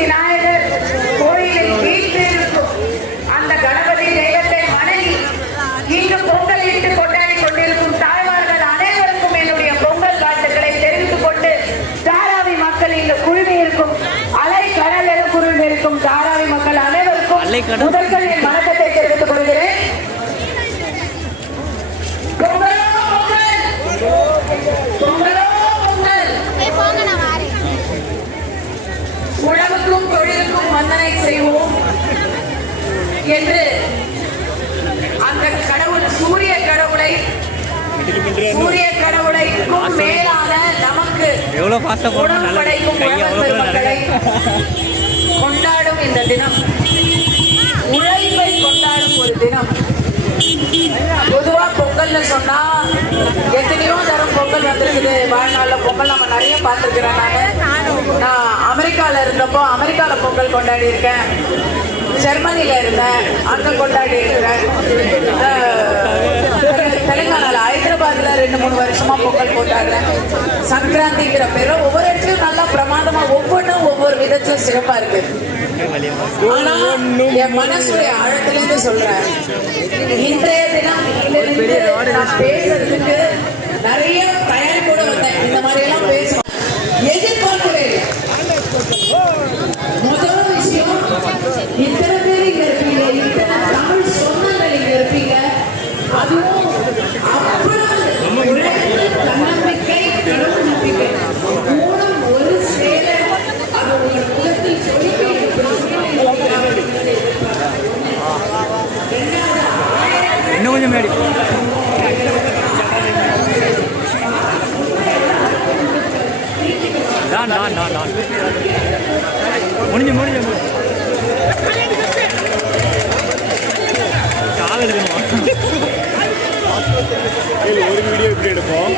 விநாயகர் கோயிலில் வீட்டிற்கும் அந்த கணபதி தெய்வத்தை வணங்கி இங்கு பொங்கல் இட்டு கொண்டாடி கொண்டிருக்கும் தாய்மார்கள் அனைவருக்கும் என்னுடைய பொங்கல் வாழ்த்துக்களை தெரிவித்துக் கொண்டு தாராவி மக்கள் இங்கு குழுமி இருக்கும் அலை கடல் என குழுமி இருக்கும் தாராவி மக்கள் அனைவருக்கும் முதல்கள் என் வணக்கத்தை தெரிவித்துக் கொள்கிறேன். உழவுக்கும் தொழிலுக்கும் வந்தனை செய்வோம் என்று அந்த கடவுள் சூரிய கடவுளைக்கும் மேலான நமக்கு உணவு படைக்கும் மக்களை கொண்டாடும் இந்த தினம், உழைப்பை கொண்டாடும் ஒரு தினம். பொதுவா பொங்கல்னு சொன்னா எத்தனையோ தரம் பொங்கல் வந்திருக்குது. வாழ்நாள்ல பொங்கல் நம்ம நிறைய பார்த்துருக்கிறேன். நான் அமெரிக்கால இருந்தப்போ அமெரிக்கால பொங்கல் கொண்டாடி இருக்கேன். ஜெர்மனில இருந்தேன், அங்க கொண்டாடி இருக்கிறேன். தெலுங்கானால ஹைதராபாத்ல 2-3 வருஷமா பொங்கல் கொண்டாடுறேன். சங்கராந்திங்கிற பேரு ஒவ்வொரு இடத்துலயும் நல்லா பிரமாதமா ஒவ்வொன்றும் ஒவ்வொரு விதத்துல சிறப்பா இருக்கு. ஆனா என் மனசுடைய ஆழத்திலிருந்து சொல்றேன், இன்றைய தினம் நான் பேசுறதுக்கு நிறைய தயாரிப்போட வந்தேன். இந்த மாதிரி எல்லாம் பேசுவேன் எதிர்பார்க்கிறேன். முதல் விஷயம், இத்தனை பேர் இங்க இருப்பீங்க, இத்தனை தமிழ் சொந்தங்கள் இங்க இருப்பீங்க. அதுவும் தன்னம்பிக்கை, கடவுள் நம்பிக்கை மூலம் ஒரு சேர அது உங்கள் முகத்தில் சொல்லி இன்னும் கொஞ்சம் மேடி முடிஞ்சு கால் எடுக்கணுமா? ஒரு வீடியோ இப்படி எடுப்போம்.